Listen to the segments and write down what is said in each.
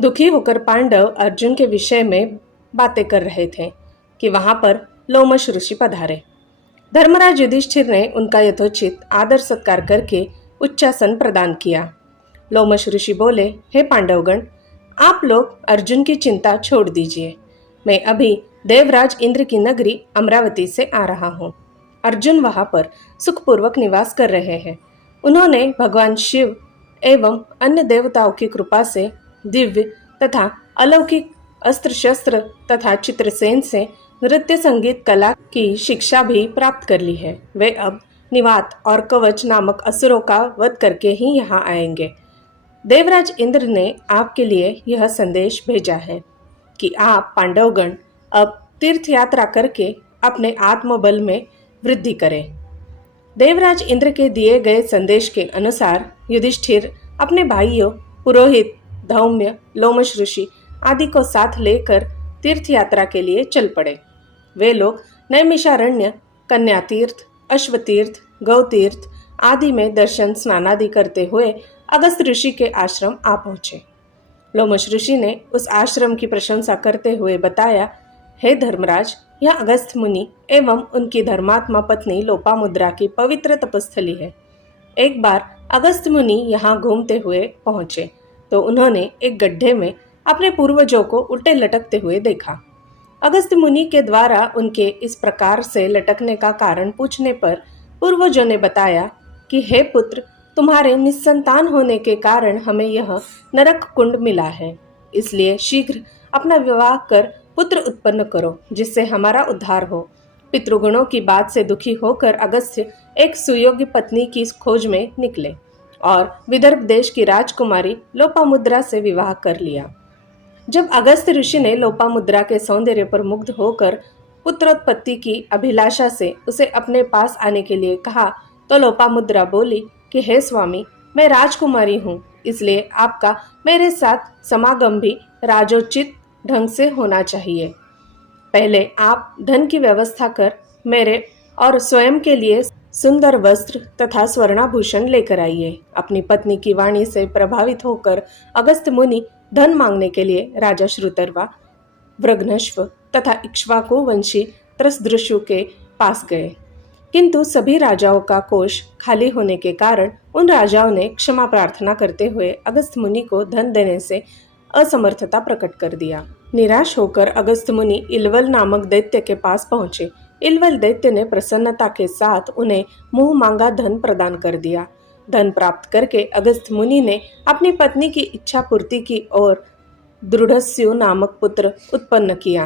दुखी होकर पांडव अर्जुन के विषय में बातें कर रहे थे कि वहां पर लोमश ऋषि पधारे। धर्मराज युधिष्ठिर ने उनका यथोचित आदर सत्कार करके उच्चासन प्रदान किया। लोमश ऋषि बोले, हे पांडवगण, आप लोग अर्जुन की चिंता छोड़ दीजिए। मैं अभी देवराज इंद्र की नगरी अमरावती से आ रहा हूँ। अर्जुन वहां पर सुखपूर्वक निवास कर रहे हैं। उन्होंने भगवान शिव एवं अन्य देवताओं की कृपा से दिव्य तथा अलौकिक अस्त्र शस्त्र तथा चित्रसेन से नृत्य संगीत कला की शिक्षा भी प्राप्त कर ली है। वे अब निवात और कवच नामक असुरों का वध करके ही यहाँ आएंगे। देवराज इंद्र ने आपके लिए यह संदेश भेजा है कि आप पांडवगण अब तीर्थ यात्रा करके अपने आत्मबल में वृद्धि करें। देवराज इंद्र के दिए गए संदेश के अनुसार युधिष्ठिर अपने भाइयों पुरोहित धौम्य, लोमश ऋषि आदि को साथ लेकर तीर्थ यात्रा के लिए चल पड़े। वे लोग नैमिषारण्य, कन्यातीर्थ, अश्वतीर्थ, गौतीर्थ आदि में दर्शन स्नानादि करते हुए अगस्त ऋषि के आश्रम आ पहुंचे। लोमश ऋषि ने उस आश्रम की प्रशंसा करते हुए बताया, हे धर्मराज, यह अगस्त मुनि एवं उनकी धर्मात्मा पत्नी लोपामुद्रा की पवित्र तपस्थली है। एक बार अगस्त मुनि यहाँ घूमते हुए पहुंचे तो उन्होंने एक गड्ढे में अपने पूर्वजों को उल्टे लटकते हुए देखा। अगस्त मुनि के द्वारा उनके इस प्रकार से लटकने का कारण पूछने पर पूर्वजों ने बताया कि हे पुत्र, तुम्हारे निस्संतान होने के कारण हमें यह नरक कुंड मिला है। इसलिए शीघ्र अपना विवाह कर पुत्र उत्पन्न करो, जिससे हमारा उद्धार हो। पितृगणों की बात से दुखी होकर अगस्त्य एक सुयोग्य पत्नी की खोज में निकले और विदर्भ देश की राजकुमारी लोपामुद्रा से विवाह कर लिया। जब अगस्त ऋषि ने लोपामुद्रा के सौंदर्य पर मुग्ध होकर पुत्रोत्पत्ति की अभिलाषा से उसे अपने पास आने के लिए कहा तो लोपामुद्रा बोली कि हे स्वामी, मैं राजकुमारी हूँ, इसलिए आपका मेरे साथ समागम भी राजोचित ढंग से होना चाहिए। पहले आप धन की व्यवस्था कर मेरे और स्वयं के लिए सुंदर वस्त्र तथा स्वर्णाभूषण लेकर आइए। अपनी पत्नी की वाणी से प्रभावित होकर अगस्त मुनि धन मांगने के लिए राजा श्रुतर्वा, वृघ्नश्व तथा इक्ष्वाकु वंशी त्रसदृशु के पास गए, किंतु सभी राजाओं का कोष खाली होने के कारण उन राजाओं ने क्षमा प्रार्थना करते हुए अगस्त मुनि को धन देने से असमर्थता प्रकट कर दिया। निराश होकर अगस्त मुनि इलवल नामक दैत्य के पास पहुंचे। इलवल दैत्य ने प्रसन्नता के साथ उन्हें मुंह मांगा धन प्रदान कर दिया। धन प्राप्त करके अगस्त मुनि ने अपनी पत्नी की इच्छा पूर्ति की और दृढ़स्यु नामक पुत्र उत्पन्न किया।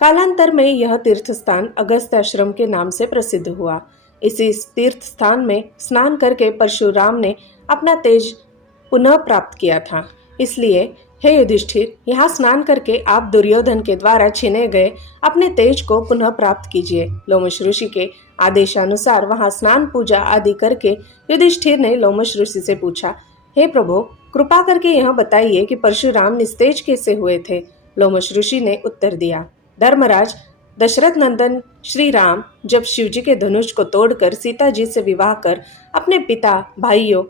कालांतर में यह तीर्थस्थान अगस्त आश्रम के नाम से प्रसिद्ध हुआ। इसी तीर्थ स्थान में स्नान करके परशुराम ने अपना तेज पुनः प्राप्त किया था। इसलिए हे युधिष्ठिर, यहाँ स्नान करके आप दुर्योधन के द्वारा छीने गए अपने तेज को पुनः प्राप्त कीजिए। लोमश ऋषि के आदेशानुसार वहाँ स्नान पूजा आदि करके युधिष्ठिर ने लोमश ऋषि से पूछा, हे प्रभु, कृपा करके यह बताइए कि परशुराम निस्तेज कैसे हुए थे। लोमश ऋषि ने उत्तर दिया, धर्मराज, दशरथ नंदन श्री राम जब शिवजी के धनुष को तोड़कर सीता जी से विवाह कर अपने पिता, भाइयों,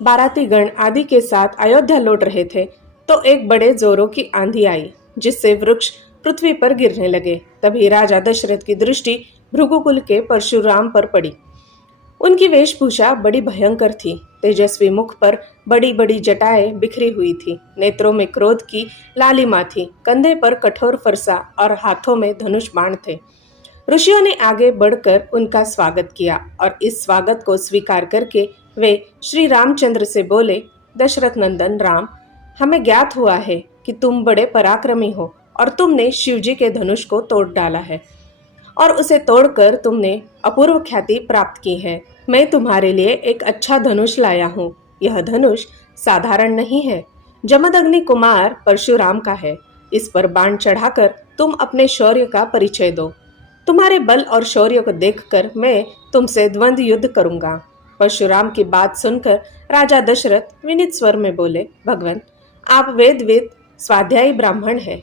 बारातीगण आदि के साथ अयोध्या लौट रहे थे तो एक बड़े जोरों की आंधी आई, जिससे वृक्ष पृथ्वी पर गिरने लगे। तभी राजा दशरथ की दृष्टि भृगुकुल के परशुराम पर पड़ी। उनकी वेशभूषा बड़ी भयंकर थी। तेजस्वी मुख पर बड़ी बड़ी जटाएं बिखरी हुई थी। नेत्रों में क्रोध की लालिमा थी। कंधे पर कठोर फरसा और हाथों में धनुष बाण थे। ऋषियों ने आगे बढ़कर उनका स्वागत किया और इस स्वागत को स्वीकार करके वे श्री रामचंद्र से बोले, दशरथ नंदन राम, हमें ज्ञात हुआ है कि तुम बड़े पराक्रमी हो और तुमने शिवजी के धनुष को तोड़ डाला है और उसे तोड़कर तुमने अपूर्व ख्याति प्राप्त की है। मैं तुम्हारे लिए एक अच्छा धनुष लाया हूँ। यह धनुष साधारण नहीं है, जमदग्नि कुमार परशुराम का है। इस पर बाण चढ़ाकर तुम अपने शौर्य का परिचय दो। तुम्हारे बल और शौर्य को देखकर मैं तुमसे द्वंद्व युद्ध करूंगा। परशुराम की बात सुनकर राजा दशरथ विनीत स्वर में बोले, भगवान, आप वेदविद स्वाध्यायी ब्राह्मण हैं।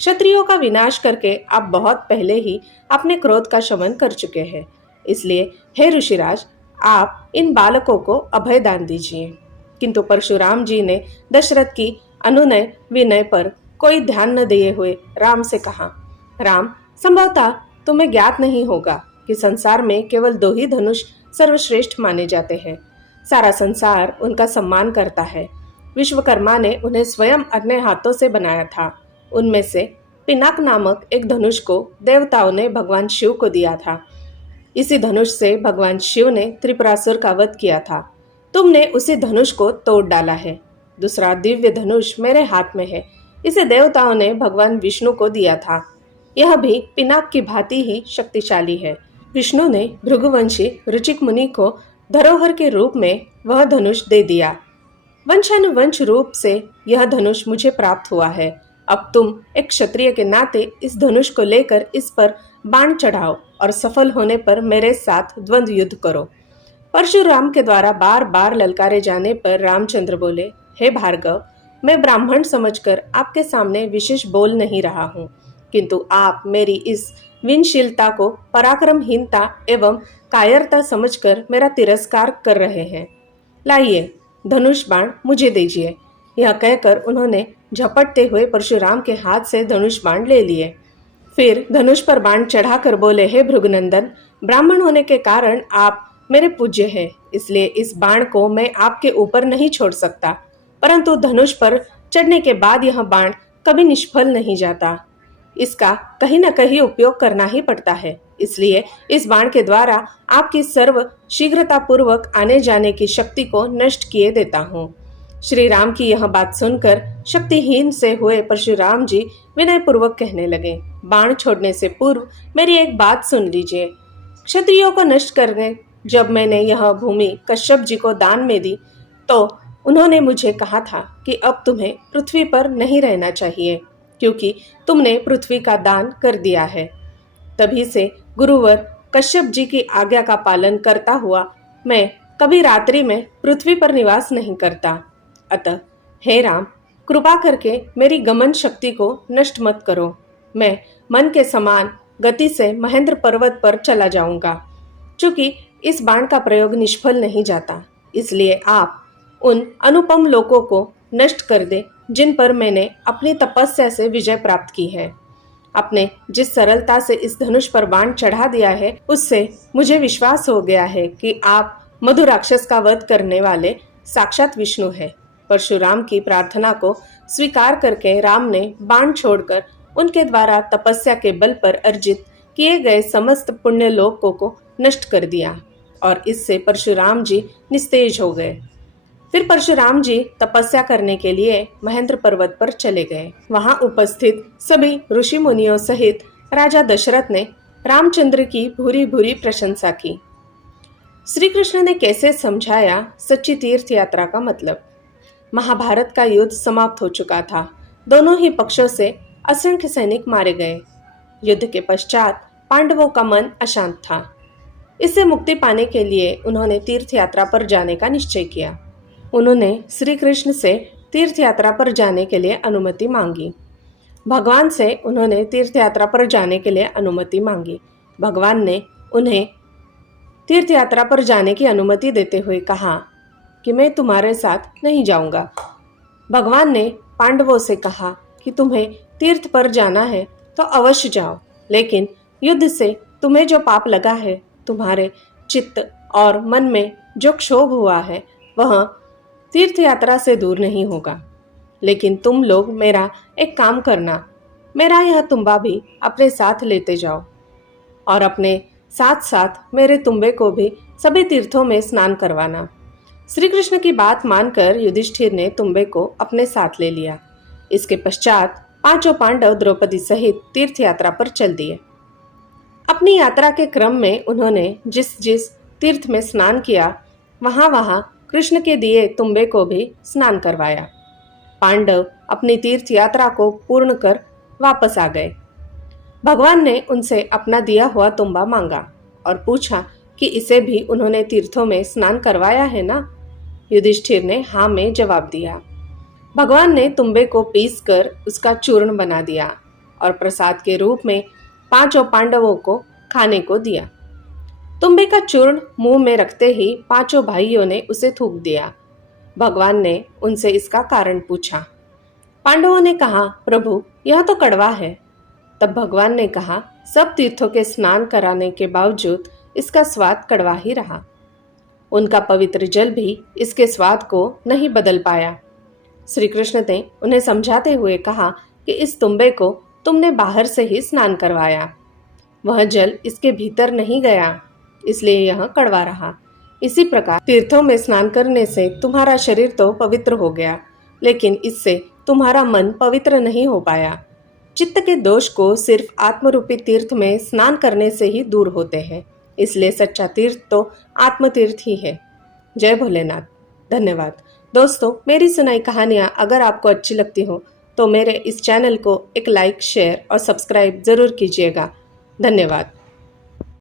क्षत्रियों का विनाश करके आप बहुत पहले ही अपने क्रोध का शमन कर चुके हैं। इसलिए हे ऋषिराज, आप इन बालकों को अभय दान दीजिए। किंतु परशुराम जी ने दशरथ की अनुनय विनय पर कोई ध्यान न दिए हुए राम से कहा, राम, संभवतः तुम्हें ज्ञात नहीं होगा कि संसार में केवल 2 ही धनुष सर्वश्रेष्ठ माने जाते हैं। सारा संसार उनका सम्मान करता है। विश्वकर्मा ने उन्हें स्वयं अपने हाथों से बनाया था। उनमें से पिनाक नामक एक धनुष को देवताओं ने भगवान शिव को दिया था। इसी धनुष से भगवान शिव ने त्रिपुरासुर का वध किया था। तुमने उसी धनुष को तोड़ डाला है। दूसरा दिव्य धनुष मेरे हाथ में है। इसे देवताओं ने भगवान विष्णु को दिया था। यह भी पिनाक की भांति ही शक्तिशाली है। विष्णु ने भृगुवंशी ऋचिक मुनि को धरोहर के रूप में वह धनुष दे दिया। वंशानुवंश रूप से यह धनुष मुझे प्राप्त हुआ है। अब तुम एक क्षत्रिय के नाते इस धनुष को लेकर इस पर बाण चढ़ाओ और सफल होने पर मेरे साथ द्वंद्व युद्ध करो। परशुराम के द्वारा बार बार ललकारे जाने पर रामचंद्र बोले, हे भार्गव, मैं ब्राह्मण समझकर आपके सामने विशेष बोल नहीं रहा हूँ, किंतु आप मेरी इस विनशीलता को पराक्रमहीनता एवं कायरता समझकर मेरा तिरस्कार कर रहे हैं। लाइए, धनुष बाण मुझे दीजिए। यह कहकर उन्होंने झपटते हुए परशुराम के हाथ से धनुष बाण ले लिए। फिर धनुष पर बाण चढ़ाकर बोले, हे भृगुनंदन, ब्राह्मण होने के कारण आप मेरे पूज्य हैं, इसलिए इस बाण को मैं आपके ऊपर नहीं छोड़ सकता, परंतु धनुष पर चढ़ने के बाद यह बाण कभी निष्फल नहीं जाता। इसका कहीं न कहीं उपयोग करना ही पड़ता है, इसलिए इस बाण के द्वारा आपकी सर्व शीघ्रता पूर्वक आने जाने की शक्ति को नष्ट किए देता हूँ। श्री राम की यह बात सुनकर शक्तिहीन से हुए परशुराम जी विनय पूर्वक कहने लगे, बाण छोड़ने से पूर्व मेरी एक बात सुन लीजिए। क्षत्रियों को नष्ट करने जब मैंने यह भूमि कश्यप जी को दान में दी, तो उन्होंने मुझे कहा था कि अब तुम्हें पृथ्वी पर नहीं रहना चाहिए, क्योंकि तुमने पृथ्वी का दान कर दिया है। तभी से गुरुवर कश्यप जी की आज्ञा का पालन करता हुआ मैं कभी रात्रि में पृथ्वी पर निवास नहीं करता। अतः हे राम, कृपा करके मेरी गमन शक्ति को नष्ट मत करो। मैं मन के समान गति से महेंद्र पर्वत पर चला जाऊंगा। चूंकि इस बाण का प्रयोग निष्फल नहीं जाता, इसलिए आप उन अनुपम लोकों को नष्ट कर दे जिन पर मैंने अपनी तपस्या से विजय प्राप्त की है। आपने जिस सरलता से इस धनुष पर बाण चढ़ा दिया है, उससे मुझे विश्वास हो गया है कि आप मधु राक्षस का वध करने वाले साक्षात विष्णु हैं। परशुराम की प्रार्थना को स्वीकार करके राम ने बाण छोड़कर उनके द्वारा तपस्या के बल पर अर्जित किए गए समस्त पुण्य लोकों को नष्ट कर दिया और इससे परशुराम जी निस्तेज हो गए। फिर परशुराम जी तपस्या करने के लिए महेंद्र पर्वत पर चले गए। वहां उपस्थित सभी ऋषि मुनियों सहित राजा दशरथ ने रामचंद्र की भूरी भूरी प्रशंसा की। श्री कृष्ण ने कैसे समझाया सच्ची तीर्थ यात्रा का मतलब। महाभारत का युद्ध समाप्त हो चुका था। दोनों ही पक्षों से असंख्य सैनिक मारे गए। युद्ध के पश्चात पांडवों का मन अशांत था। इससे मुक्ति पाने के लिए उन्होंने तीर्थ यात्रा पर जाने का निश्चय किया। उन्होंने श्री कृष्ण से तीर्थ यात्रा पर जाने के लिए अनुमति मांगी। भगवान से उन्होंने तीर्थ यात्रा पर जाने के लिए अनुमति मांगी। भगवान ने उन्हें तीर्थ यात्रा पर जाने की अनुमति देते हुए कहा कि मैं तुम्हारे साथ नहीं जाऊंगा। भगवान ने पांडवों से कहा कि तुम्हें तीर्थ पर जाना है तो अवश्य जाओ, लेकिन युद्ध से तुम्हें जो पाप लगा है, तुम्हारे चित्त और मन में जो क्षोभ हुआ है, वह तीर्थ यात्रा से दूर नहीं होगा। लेकिन तुम लोग मेरा एक काम करना, मेरा यह तुम्बा भी अपने साथ लेते जाओ और अपने साथ साथ मेरे तुम्बे को भी सभी तीर्थों में स्नान करवाना। श्री कृष्ण की बात मानकर युधिष्ठिर ने तुम्बे को अपने साथ ले लिया। इसके पश्चात पांचों पांडव द्रौपदी सहित तीर्थ यात्रा पर चल दिए। अपनी यात्रा के क्रम में उन्होंने जिस जिस तीर्थ में स्नान किया, वहां वहां कृष्ण के दिए तुम्बे को भी स्नान करवाया। पांडव अपनी तीर्थ यात्रा को पूर्ण कर वापस आ गए। भगवान ने उनसे अपना दिया हुआ तुम्बा मांगा और पूछा कि इसे भी उन्होंने तीर्थों में स्नान करवाया है ना। युधिष्ठिर ने हाँ में जवाब दिया। भगवान ने तुम्बे को पीसकर उसका चूर्ण बना दिया और प्रसाद के रूप में पांचों पांडवों को खाने को दिया। तुम्बे का चूर्ण मुंह में रखते ही पांचों भाइयों ने उसे थूक दिया। भगवान ने उनसे इसका कारण पूछा। पांडवों ने कहा, प्रभु यह तो कड़वा है। तब भगवान ने कहा, सब तीर्थों के स्नान कराने के बावजूद इसका स्वाद कड़वा ही रहा। उनका पवित्र जल भी इसके स्वाद को नहीं बदल पाया। श्री कृष्ण ने उन्हें समझाते हुए कहा कि इस तुम्बे को तुमने बाहर से ही स्नान करवाया, वह जल इसके भीतर नहीं गया, इसलिए यह कड़वा रहा। इसी प्रकार तीर्थों में स्नान करने से तुम्हारा शरीर तो पवित्र हो गया, लेकिन इससे तुम्हारा मन पवित्र नहीं हो पाया। चित्त के दोष को सिर्फ आत्मरूपी तीर्थ में स्नान करने से ही दूर होते हैं, इसलिए सच्चा तीर्थ तो आत्मतीर्थ ही है। जय भोलेनाथ। धन्यवाद। दोस्तों, मेरी सुनाई कहानियाँ अगर आपको अच्छी लगती हो तो मेरे इस चैनल को एक लाइक, शेयर और सब्सक्राइब ज़रूर कीजिएगा। धन्यवाद।